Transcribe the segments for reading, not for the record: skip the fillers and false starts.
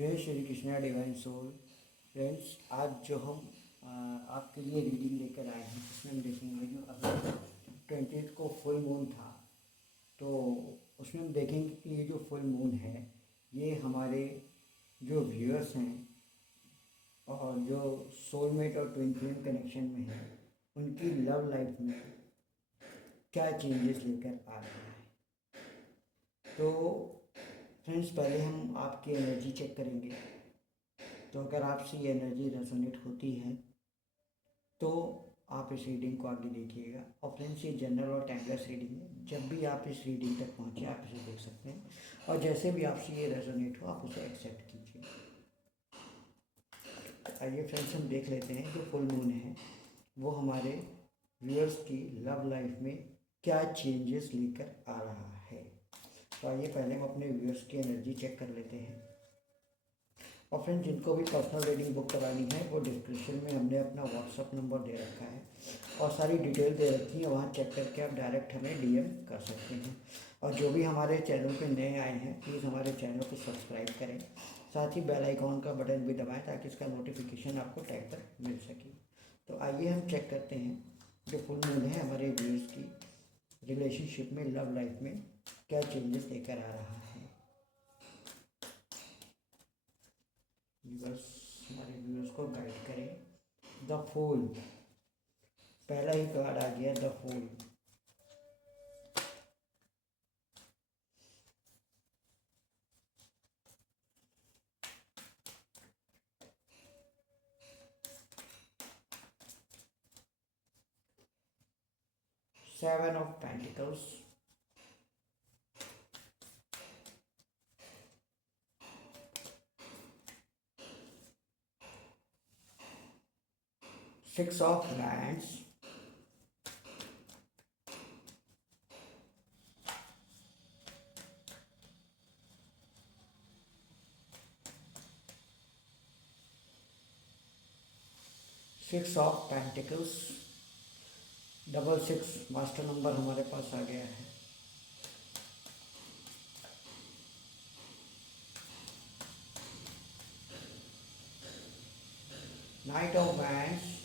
जय Shri Krishna divine soul. Friends, आज जो हम आपके लिए रीडिंग लेकर आए हैं उसमें हम देखेंगे जो अभी 20 को फुल मून था, तो उसमें हम देखेंगे कि ये जो फुल मून है ये हमारे जो व्यूअर्स हैं और जो सोलमेट और ट्विन फ्लेम कनेक्शन में हैं उनकी लव लाइफ में क्या चेंजेस लेकर आ रहा है। तो फ्रेंड्स, पहले हम आपकी एनर्जी चेक करेंगे। तो अगर आपसे ये एनर्जी रेजोनेट होती है तो आप इस रीडिंग को आगे देखिएगा। और फ्रेंड्स, ये जनरल और टाइमलेस रीडिंग है। जब भी आप इस रीडिंग तक पहुँचे आप इसे देख सकते हैं, और जैसे भी आपसे ये रेजोनेट हो आप उसे एक्सेप्ट कीजिए। आइए फ्रेंड्स, हम देख लेते हैं जो फुल मून है वो हमारे व्यूअर्स की लव लाइफ में क्या चेंजेस लेकर आ रहा है। तो आइए पहले हम अपने व्यूअर्स की एनर्जी चेक कर लेते हैं। और फ्रेंड्स, जिनको भी पर्सनल रीडिंग बुक करानी है वो डिस्क्रिप्शन में हमने अपना व्हाट्सअप नंबर दे रखा है और सारी डिटेल दे रखी है, वहाँ चेक करके आप डायरेक्ट हमें डीएम कर सकते हैं। और जो भी हमारे चैनल पे नए आए हैं प्लीज़ हमारे चैनल को सब्सक्राइब करें, साथ ही बेल आइकॉन का बटन भी दबाएं ताकि इसका नोटिफिकेशन आपको टाइम पर मिल सके। तो आइए हम चेक करते हैं जो फुल मून है हमारे व्यूअर्स की रिलेशनशिप में, लव लाइफ में क्या चेंजेस लेकर आ रहा है। व्यूअर्स, हमारे व्यूअर्स को गाइड करें। द फूल, पहला ही कार्ड आ गया, the fool. Seven of pentacles, six of wands, six of pentacles, double six master number हमारे पास आ गया है। Knight of wands,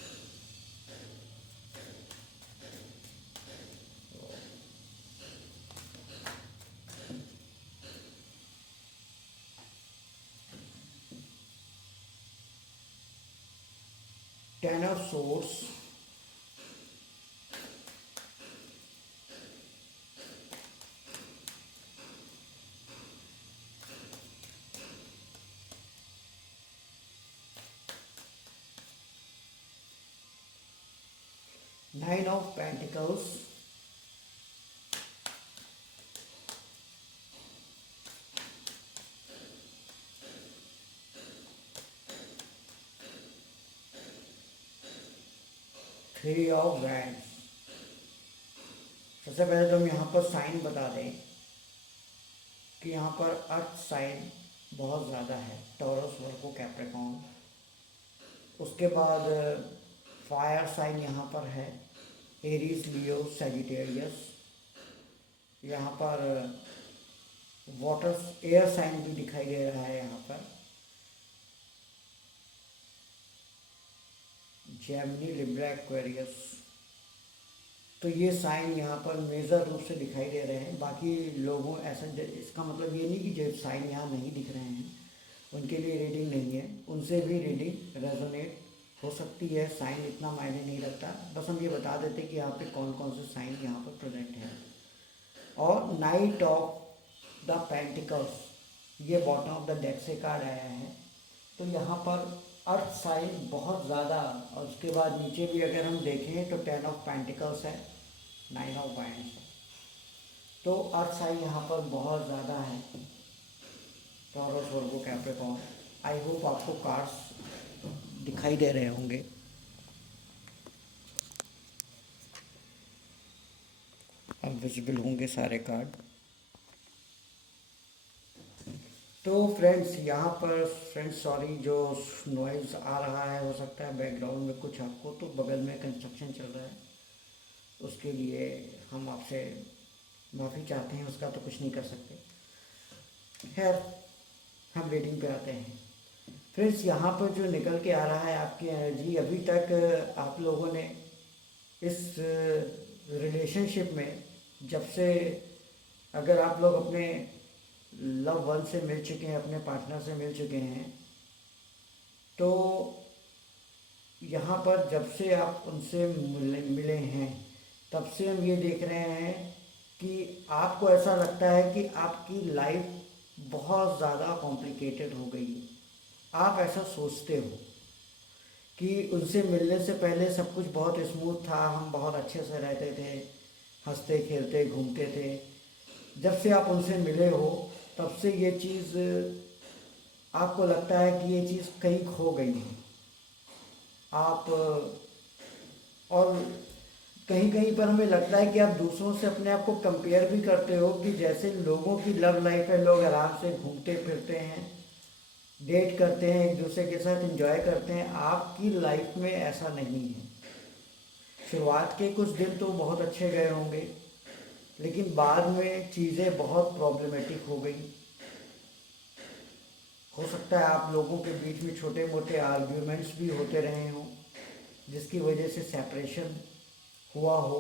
10 of swords, nine of pentacles, three of wands. सबसे पहले तो हम यहाँ पर साइन बता दें कि यहाँ पर अर्थ साइन बहुत ज़्यादा है, टॉरस, वर्गो, कैप्रिकॉर्न। उसके बाद फायर साइन यहाँ पर है, एरीज, लियो, सैजिटेरियस। यहाँ पर वाटर एयर साइन भी दिखाई दे रहा है, यहाँ पर जेमिनी, लिब्रा, एक्वेरियस। तो ये साइन यहाँ पर मेजर रूप से दिखाई दे रहे हैं। बाकी लोगों ऐसा, इसका मतलब ये नहीं कि जो साइन यहाँ नहीं दिख रहे हैं उनके लिए रीडिंग नहीं है, उनसे भी रीडिंग रेजोनेट हो सकती है। साइन इतना मायने नहीं रखता, बस हम ये बता देते कि यहाँ पे कौन कौन से साइन यहाँ पर प्रेजेंट हैं। और नाइट ऑफ द पेंटिकल्स, ये बॉटम ऑफ द डेक से कार्ड आया है। तो यहाँ पर अर्थ साइन बहुत ज़्यादा, और उसके बाद नीचे भी अगर हम देखें तो 10 ऑफ पेंटिकल्स है, 9 ऑफ वाइंड्स है। तो अर्थ साइन यहाँ पर बहुत ज़्यादा है, taurus, Virgo, Capricorn. I hope आपको कार्ड्स दिखाई दे रहे होंगे। अब विजिबल होंगे सारे कार्ड। तो फ्रेंड्स, यहाँ पर फ्रेंड्स सॉरी जो नॉइज़ आ रहा है, हो सकता है बैकग्राउंड में कुछ आपको, तो बगल में कंस्ट्रक्शन चल रहा है, उसके लिए हम आपसे माफ़ी चाहते हैं, उसका तो कुछ नहीं कर सकते। खैर, हम रीडिंग पे आते हैं। फ्रेंड्स, यहाँ पर जो निकल के आ रहा है आपकी एनर्जी, अभी तक आप लोगों ने इस रिलेशनशिप में, जब से अगर आप लोग अपने लव वन से मिल चुके हैं, अपने पार्टनर से मिल चुके हैं, तो यहाँ पर जब से आप उनसे मिले हैं, तब से हम ये देख रहे हैं कि आपको ऐसा लगता है कि आपकी लाइफ बहुत ज़्यादा कॉम्प्लिकेटेड हो गई है। आप ऐसा सोचते हो कि उनसे मिलने से पहले सब कुछ बहुत स्मूथ था, हम बहुत अच्छे से रहते थे, हंसते खेलते घूमते थे। जब से आप उनसे मिले हो, तब से ये चीज़ आपको लगता है कि ये चीज़ कहीं खो गई है। आप और कहीं कहीं पर हमें लगता है कि आप दूसरों से अपने आप को कंपेयर भी करते हो कि जैसे लोगों की लव लाइफ है, लोग आराम से घूमते फिरते हैं, डेट करते हैं, एक दूसरे के साथ एंजॉय करते हैं, आपकी लाइफ में ऐसा नहीं है। शुरुआत के कुछ दिन तो बहुत अच्छे गए होंगे, लेकिन बाद में चीज़ें बहुत प्रॉब्लमेटिक हो गई। हो सकता है आप लोगों के बीच में छोटे मोटे आर्ग्यूमेंट्स भी होते रहे हों, जिसकी वजह से सेपरेशन हुआ हो।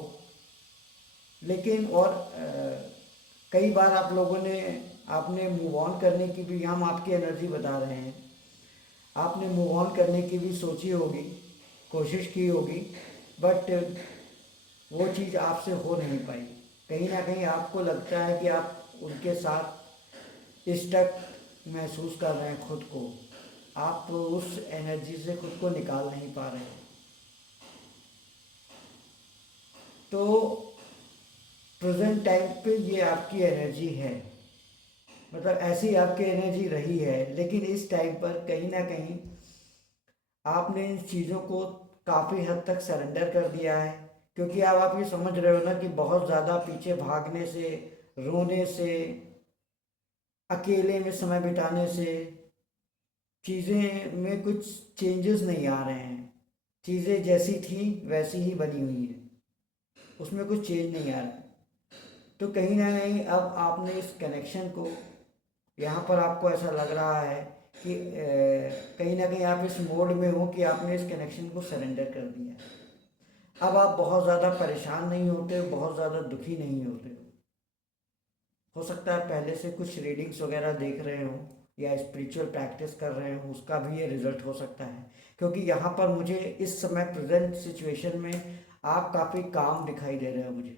लेकिन कई बार आप लोगों ने आपने मूव ऑन करने की भी, हम आपकी एनर्जी बता रहे हैं, आपने मूव ऑन करने की भी सोची होगी, कोशिश की होगी, बट वो चीज़ आपसे हो नहीं पाई। कहीं ना कहीं आपको लगता है कि आप उनके साथ स्टक महसूस कर रहे हैं खुद को, आप उस एनर्जी से खुद को निकाल नहीं पा रहे हैं। तो प्रेजेंट टाइम पे ये आपकी एनर्जी है, मतलब ऐसी आपकी एनर्जी रही है, लेकिन इस टाइम पर कहीं ना कहीं आपने इन चीज़ों को काफ़ी हद तक सरेंडर कर दिया है। क्योंकि अब आप ये समझ रहे हो ना कि बहुत ज़्यादा पीछे भागने से, रोने से, अकेले में समय बिताने से चीज़ें में कुछ चेंजेस नहीं आ रहे हैं। चीज़ें जैसी थी वैसी ही बनी हुई है, उसमें कुछ चेंज नहीं आ रहा है। तो कहीं ना कहीं अब आपने इस कनेक्शन को, यहाँ पर आपको ऐसा लग रहा है कि कहीं ना कहीं आप इस मोड में हो कि आपने इस कनेक्शन को सरेंडर कर दिया है। अब आप बहुत ज़्यादा परेशान नहीं होते हो, बहुत ज़्यादा दुखी नहीं होते हो सकता है पहले से कुछ रीडिंग्स वगैरह देख रहे हो या स्पिरिचुअल प्रैक्टिस कर रहे हो, उसका भी ये रिजल्ट हो सकता है। क्योंकि यहाँ पर मुझे इस समय प्रेजेंट सिचुएशन में आप काफ़ी काम दिखाई दे रहे हो मुझे,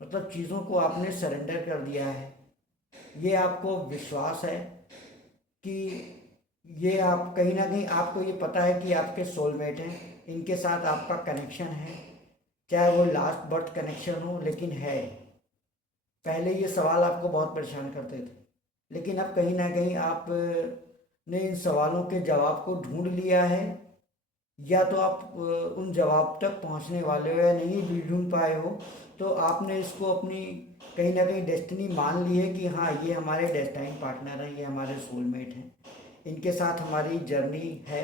मतलब चीज़ों को आपने सरेंडर कर दिया है। ये आपको विश्वास है कि ये आप कहीं ना कहीं, आपको ये पता है कि आपके सोलमेट हैं, इनके साथ आपका कनेक्शन है, चाहे वो लास्ट बर्थ कनेक्शन हो, लेकिन है। पहले ये सवाल आपको बहुत परेशान करते थे, लेकिन अब कहीं ना कहीं आप ने इन सवालों के जवाब को ढूंढ लिया है, या तो आप उन जवाब तक पहुंचने वाले हो, या नहीं भी ढूंढ पाए हो तो आपने इसको अपनी कहीं ना कहीं डेस्टिनी मान ली है कि हाँ, ये हमारे डेस्टाइन पार्टनर हैं, ये हमारे सोलमेट हैं, इनके साथ हमारी जर्नी है।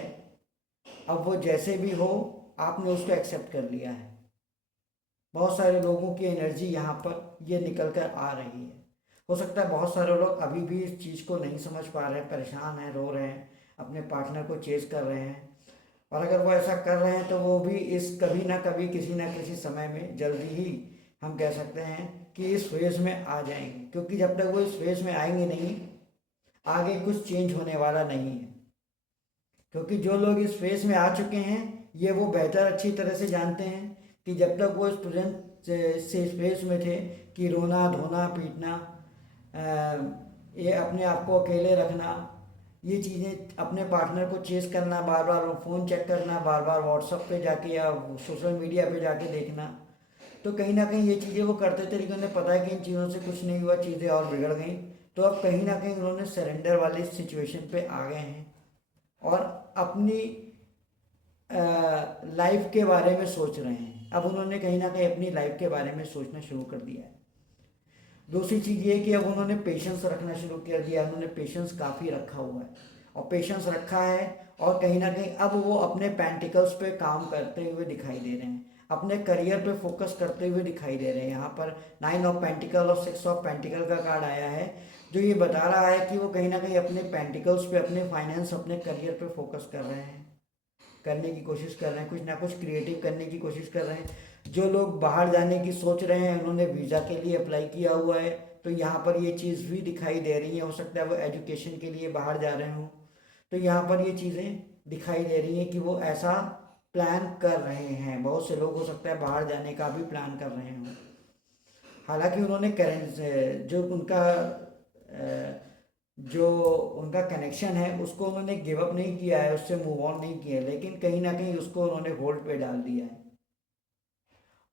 अब वो जैसे भी हो, आपने उसको एक्सेप्ट कर लिया है। बहुत सारे लोगों की एनर्जी यहाँ पर ये निकल कर आ रही है। हो सकता है बहुत सारे लोग अभी भी इस चीज़ को नहीं समझ पा रहे हैं, परेशान हैं, रो रहे हैं, अपने पार्टनर को चेज कर रहे हैं। और अगर वो ऐसा कर रहे हैं तो वो भी इस कभी ना कभी, किसी ना किसी समय में, जल्दी ही हम कह सकते हैं कि इस फेज़ में आ जाएंगे। क्योंकि जब तक वो इस फेज़ में आएंगे नहीं, आगे कुछ चेंज होने वाला नहीं है। क्योंकि जो लोग इस फेज़ में आ चुके हैं, ये वो बेहतर अच्छी तरह से जानते हैं कि जब तक वो स्टूडेंट से इस फेज़ में थे कि रोना धोना पीटना, ये अपने आप को अकेले रखना, ये चीज़ें, अपने पार्टनर को चेस करना, बार बार फ़ोन चेक करना, बार बार व्हाट्सअप पे जाके या सोशल मीडिया पे जाके देखना, तो कहीं ना कहीं ये चीज़ें वो करते थे, लेकिन उन्हें पता है कि इन चीज़ों से कुछ नहीं हुआ, चीज़ें और बिगड़ गई। तो अब कहीं ना कहीं उन्होंने सरेंडर वाली सिचुएशन पे आ गए हैं और अपनी लाइफ के बारे में सोच रहे हैं। अब उन्होंने कहीं ना कहीं अपनी लाइफ के बारे में सोचना शुरू कर दिया है। दूसरी चीज़ ये कि अब उन्होंने पेशेंस रखना शुरू कर दिया, उन्होंने पेशेंस काफ़ी रखा हुआ है, और पेशेंस रखा है, और कहीं ना कहीं अब वो अपने पेंटिकल्स पे काम करते हुए दिखाई दे रहे हैं, अपने करियर पे फोकस करते हुए दिखाई दे रहे हैं। यहाँ पर 9 ऑफ पेंटिकल और 6 ऑफ पेंटिकल का कार्ड आया है। जो ये बता रहा है कि वो कहीं ना कहीं अपने पेंटिकल्स पे, अपने फाइनेंस, अपने करियर पे फोकस कर रहे हैं, करने की कोशिश कर रहे हैं, कुछ ना कुछ क्रिएटिव करने की कोशिश कर रहे हैं। जो लोग बाहर जाने की सोच रहे हैं, उन्होंने वीज़ा के लिए अप्लाई किया हुआ है, तो यहाँ पर ये चीज़ भी दिखाई दे रही है। हो सकता है वो एजुकेशन के लिए बाहर जा रहे हों, तो यहाँ पर ये चीज़ें दिखाई दे रही हैं कि वो ऐसा प्लान कर रहे हैं। बहुत से लोग हो सकता है बाहर जाने का भी प्लान कर रहे हों। हालांकि उन्होंने करेंट जो उनका जो उनका कनेक्शन है उसको उन्होंने गिव अप नहीं किया है, उससे मूव ऑन नहीं किया है, लेकिन कहीं ना कहीं उसको उन्होंने होल्ड पे डाल दिया है।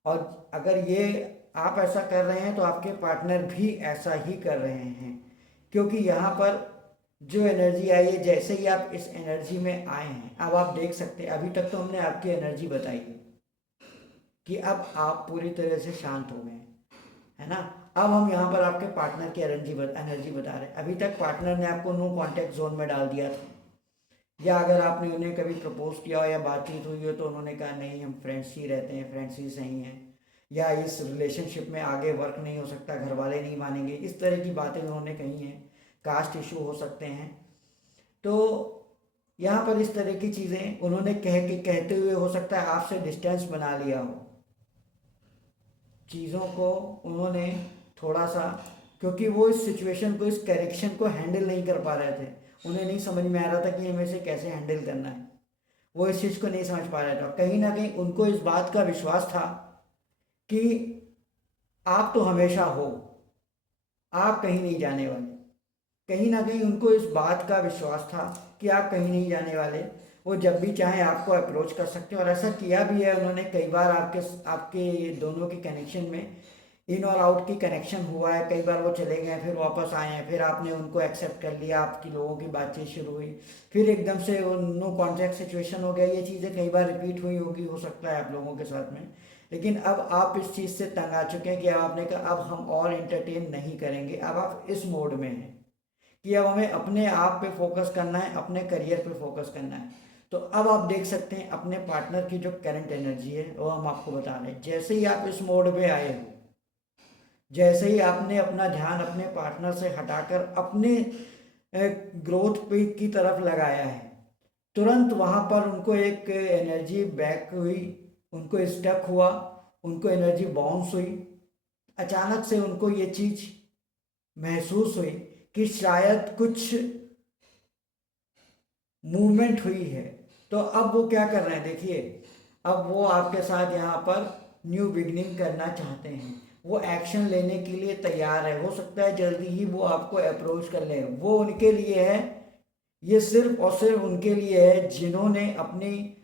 और अगर ये आप ऐसा कर रहे हैं तो आपके पार्टनर भी ऐसा ही कर रहे हैं, क्योंकि यहाँ पर जो एनर्जी आई है, जैसे ही आप इस एनर्जी में आए हैं, अब आप देख सकते हैं, अभी तक तो हमने आपकी एनर्जी बताई है कि अब आप पूरी तरह से शांत हो गए हैं, है ना। अब हम यहाँ पर आपके पार्टनर की एनर्जी बता रहे हैं। अभी तक पार्टनर ने आपको नो कांटेक्ट जोन में डाल दिया था, या अगर आपने उन्हें कभी प्रपोज किया हो या बातचीत हुई हो तो उन्होंने कहा नहीं, हम फ्रेंड्स ही रहते हैं, फ्रेंड्स ही सही हैं, या इस रिलेशनशिप में आगे वर्क नहीं हो सकता, घर वाले नहीं मानेंगे, इस तरह की बातें उन्होंने कही हैं। कास्ट इशू हो सकते हैं। तो यहाँ पर इस तरह की चीज़ें उन्होंने कहते हुए हो सकता है आपसे डिस्टेंस बना लिया हो। चीज़ों को उन्होंने थोड़ा सा, क्योंकि वो इस सिचुएशन को, इस करेक्शन को हैंडल नहीं कर पा रहे थे, उन्हें नहीं समझ में आ रहा था कि हमें इसे कैसे हैंडल करना है। वो इस चीज़ को नहीं समझ पा रहे थे। कहीं ना कहीं उनको इस बात का विश्वास था कि आप तो हमेशा हो, आप कहीं नहीं जाने वाले। कहीं ना कहीं उनको इस बात का विश्वास था कि आप कहीं नहीं जाने वाले। वो जब भी चाहें आपको अप्रोच कर सकते हैं, और ऐसा किया भी है उन्होंने कई बार। आपके आपके दोनों के कनेक्शन में इन और आउट की कनेक्शन हुआ है। कई बार वो चले गए, फिर वापस आए हैं, फिर आपने उनको एक्सेप्ट कर लिया, आपकी लोगों की बातचीत शुरू हुई, फिर एकदम से नो कॉन्टैक्ट सिचुएशन हो गया। ये चीज़ें कई बार रिपीट हुई होगी, हो सकता है आप लोगों के साथ में। लेकिन अब आप इस चीज़ से तंग आ चुके हैं कि अब आपने कहा अब हम और एंटरटेन नहीं करेंगे। अब आप इस मोड में हैं कि अब हमें अपने आप पे फोकस करना है, अपने करियर पे फोकस करना है। तो अब आप देख सकते हैं अपने पार्टनर की जो करंट एनर्जी है वो हम आपको बता रहे हैं। जैसे ही आप इस मोड पे आए हो, जैसे ही आपने अपना ध्यान अपने पार्टनर से हटाकर अपने ग्रोथ पे की तरफ लगाया है, तुरंत वहाँ पर उनको एक एनर्जी बैक हुई, उनको स्टक हुआ, उनको एनर्जी बाउंस हुई। अचानक से उनको ये चीज़ महसूस हुई कि शायद कुछ मूवमेंट हुई है। तो अब वो क्या कर रहे हैं, देखिए, अब वो आपके साथ यहाँ पर न्यू बिगनिंग करना चाहते हैं। वो एक्शन लेने के लिए तैयार है। हो सकता है जल्दी ही वो आपको अप्रोच कर लें। वो उनके लिए है, ये सिर्फ और सिर्फ उनके लिए है जिन्होंने अपनी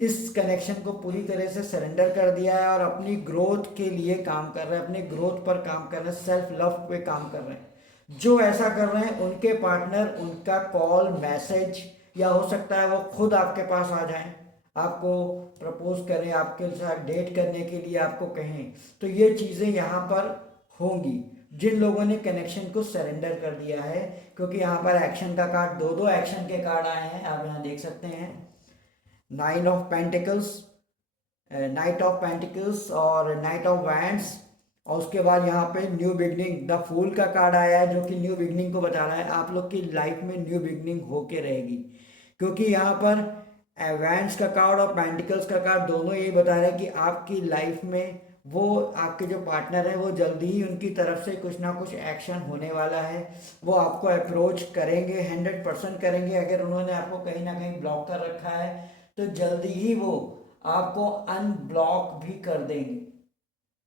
इस कनेक्शन को पूरी तरह से सरेंडर कर दिया है और अपनी ग्रोथ के लिए काम कर रहे हैं, अपने ग्रोथ पर काम कर रहे हैं, सेल्फ लव पे काम कर रहे हैं। जो ऐसा कर रहे हैं उनके पार्टनर उनका कॉल, मैसेज, या हो सकता है वो खुद आपके पास आ जाएं, आपको प्रपोज करें, आपके साथ डेट करने के लिए आपको कहें। तो ये चीज़ें यहाँ पर होंगी जिन लोगों ने कनेक्शन को सरेंडर कर दिया है। क्योंकि यहाँ पर एक्शन का कार्ड, दो एक्शन के कार्ड आए हैं, आप यहाँ देख सकते हैं। Nine of pentacles, night of pentacles और नाइट ऑफ वैंड्स, और उसके बाद यहाँ पे न्यू बिगनिंग, द फूल का कार्ड आया है जो कि न्यू बिगनिंग को बता रहा है। आप लोग की लाइफ में न्यू बिगनिंग होके रहेगी, क्योंकि यहाँ पर वैंड्स का कार्ड और पेंटिकल्स का कार्ड दोनों ये बता रहे हैं कि आपकी लाइफ में वो आपके जो पार्टनर है वो जल्दी ही उनकी तरफ से कुछ ना कुछ एक्शन होने वाला है। वो आपको अप्रोच करेंगे, 100% करेंगे। अगर उन्होंने आपको कहीं ना कहीं ब्लॉक कर रखा है तो जल्दी ही वो आपको अनब्लॉक भी कर देंगे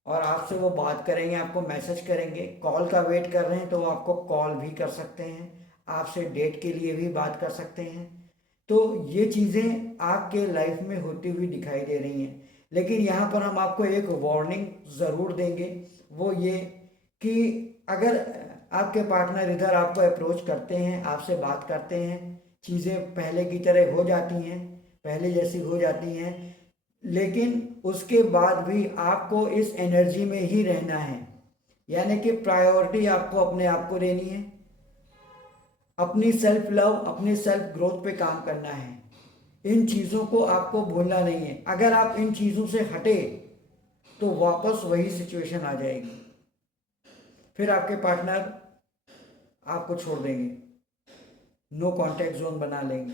और आपसे वो बात करेंगे, आपको मैसेज करेंगे। कॉल का वेट कर रहे हैं तो वो आपको कॉल भी कर सकते हैं, आपसे डेट के लिए भी बात कर सकते हैं। तो ये चीज़ें आपके लाइफ में होती हुई दिखाई दे रही हैं। लेकिन यहाँ पर हम आपको एक वार्निंग ज़रूर देंगे, वो ये कि अगर आपके पार्टनर इधर आपको अप्रोच करते हैं, आपसे बात करते हैं, चीज़ें पहले की तरह हो जाती हैं, पहले जैसी हो जाती हैं, लेकिन उसके बाद भी आपको इस एनर्जी में ही रहना है। यानी कि प्रायोरिटी आपको अपने आप को देनी है, अपनी सेल्फ लव, अपनी सेल्फ ग्रोथ पे काम करना है। इन चीज़ों को आपको भूलना नहीं है। अगर आप इन चीज़ों से हटे तो वापस वही सिचुएशन आ जाएगी। फिर आपके पार्टनर आपको छोड़ देंगे, नो कांटेक्ट जोन बना लेंगे।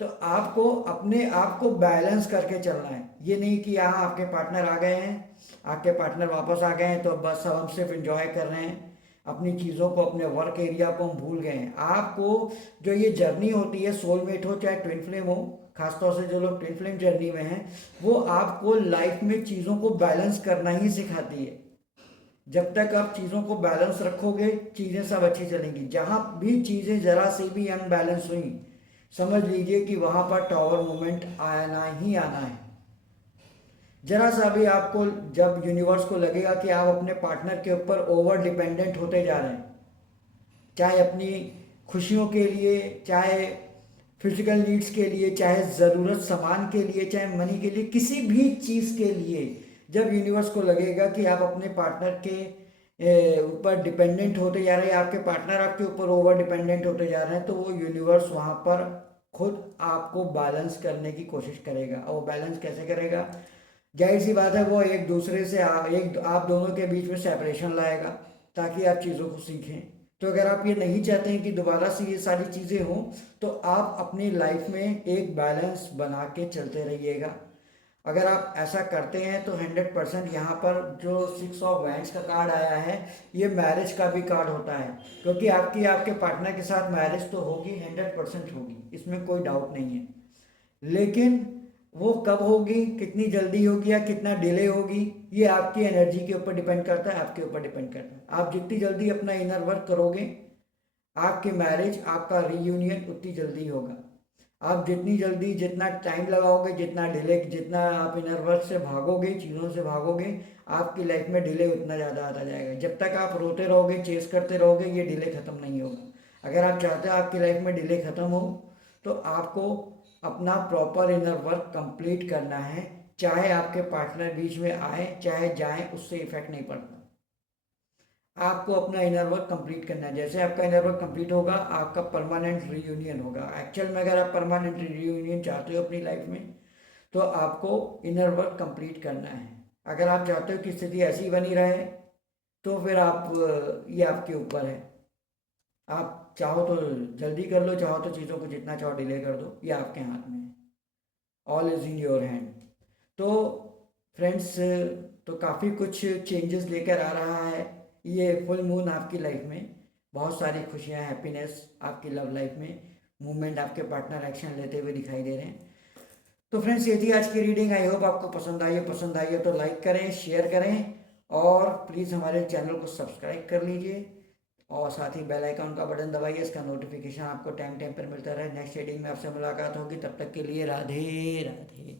तो आपको अपने आप को बैलेंस करके चलना है। ये नहीं कि यहाँ आपके पार्टनर आ गए हैं, आपके पार्टनर वापस आ गए हैं तो बस अब हम सिर्फ इंजॉय कर रहे हैं, अपनी चीज़ों को, अपने वर्क एरिया को हम भूल गए हैं। आपको जो ये जर्नी होती है, सोलमेट हो चाहे ट्विन फ्लेम हो, खासतौर से जो लोग ट्विन फ्लेम जर्नी में हैं, वो आपको लाइफ में चीज़ों को बैलेंस करना ही सिखाती है। जब तक आप चीज़ों को बैलेंस रखोगे, चीज़ें सब अच्छी चलेंगी। जहाँ भी चीज़ें ज़रा सी भी अनबैलेंस हुई, समझ लीजिए कि वहाँ पर टावर मूवमेंट आना ही आना है। जरा सा भी आपको, जब यूनिवर्स को लगेगा कि आप अपने पार्टनर के ऊपर ओवर डिपेंडेंट होते जा रहे हैं, चाहे अपनी खुशियों के लिए, चाहे फिजिकल नीड्स के लिए, चाहे ज़रूरत सामान के लिए, चाहे मनी के लिए, किसी भी चीज़ के लिए, जब यूनिवर्स को लगेगा कि आप अपने पार्टनर के ऊपर डिपेंडेंट होते जा रहे हैं, आपके पार्टनर आपके ऊपर ओवर डिपेंडेंट होते जा रहे हैं, तो वो यूनिवर्स वहाँ पर खुद आपको बैलेंस करने की कोशिश करेगा। और वो बैलेंस कैसे करेगा? जाहिर सी बात है, वो एक दूसरे से आप दोनों के बीच में सेपरेशन लाएगा ताकि आप चीज़ों को सीखें। तो अगर आप ये नहीं चाहते हैं कि दोबारा से ये सारी चीज़ें हों, तो आप अपनी लाइफ में एक बैलेंस बना के चलते रहिएगा। अगर आप ऐसा करते हैं तो 100% यहाँ पर जो 6 ऑफ वैंड्स का कार्ड आया है, ये मैरिज का भी कार्ड होता है, क्योंकि आपके पार्टनर के साथ मैरिज तो होगी, 100% होगी, इसमें कोई डाउट नहीं है। लेकिन वो कब होगी, कितनी जल्दी होगी या कितना डिले होगी, ये आपकी एनर्जी के ऊपर डिपेंड करता है, आपके ऊपर डिपेंड करता है। आप जितनी जल्दी अपना इनर वर्क करोगे, आपकी मैरिज, आपका रीयूनियन उतनी जल्दी होगा। आप जितनी जल्दी, जितना टाइम लगाओगे, जितना डिले, जितना आप इनर वर्क से भागोगे, चीज़ों से भागोगे, आपकी लाइफ में डिले उतना ज़्यादा आता जाएगा। जब तक आप रोते रहोगे, चेस करते रहोगे, ये डिले ख़त्म नहीं होगा। अगर आप चाहते हो आपकी लाइफ में डिले ख़त्म हो, तो आपको अपना प्रॉपर इनर वर्क कंप्लीट करना है। चाहे आपके पार्टनर बीच में आए चाहे जाएं, उससे इफेक्ट नहीं पड़ता। आपको अपना इनर वर्क कंप्लीट करना है। जैसे आपका इनर वर्क कंप्लीट होगा, आपका परमानेंट रीयूनियन होगा। एक्चुअल में अगर आप परमानेंट रीयूनियन चाहते हो अपनी लाइफ में, तो आपको इनर वर्क कंप्लीट करना है। अगर आप चाहते हो कि स्थिति ऐसी बनी रहे, तो फिर आप, ये आपके ऊपर है। आप चाहो तो जल्दी कर लो, चाहो तो चीज़ों को जितना चाहो डिले कर दो, ये आपके हाथ में है। All is in your hand. तो फ्रेंड्स, तो काफ़ी कुछ चेंजेस लेकर आ रहा है ये फुल मून आपकी लाइफ में। बहुत सारी खुशियाँ, हैप्पीनेस आपकी लव लाइफ में, मूवमेंट, आपके पार्टनर एक्शन लेते हुए दिखाई दे रहे हैं। तो फ्रेंड्स, ये थी आज की रीडिंग। आई होप आपको पसंद आई हो तो लाइक करें, शेयर करें, और प्लीज़ हमारे चैनल को सब्सक्राइब कर लीजिए, और साथ ही बेल आइकन का बटन दबाइए, इसका नोटिफिकेशन आपको टाइम टाइम पर मिलता रहे। नेक्स्ट रीडिंग में आपसे मुलाकात होगी, तब तक के लिए राधे राधे।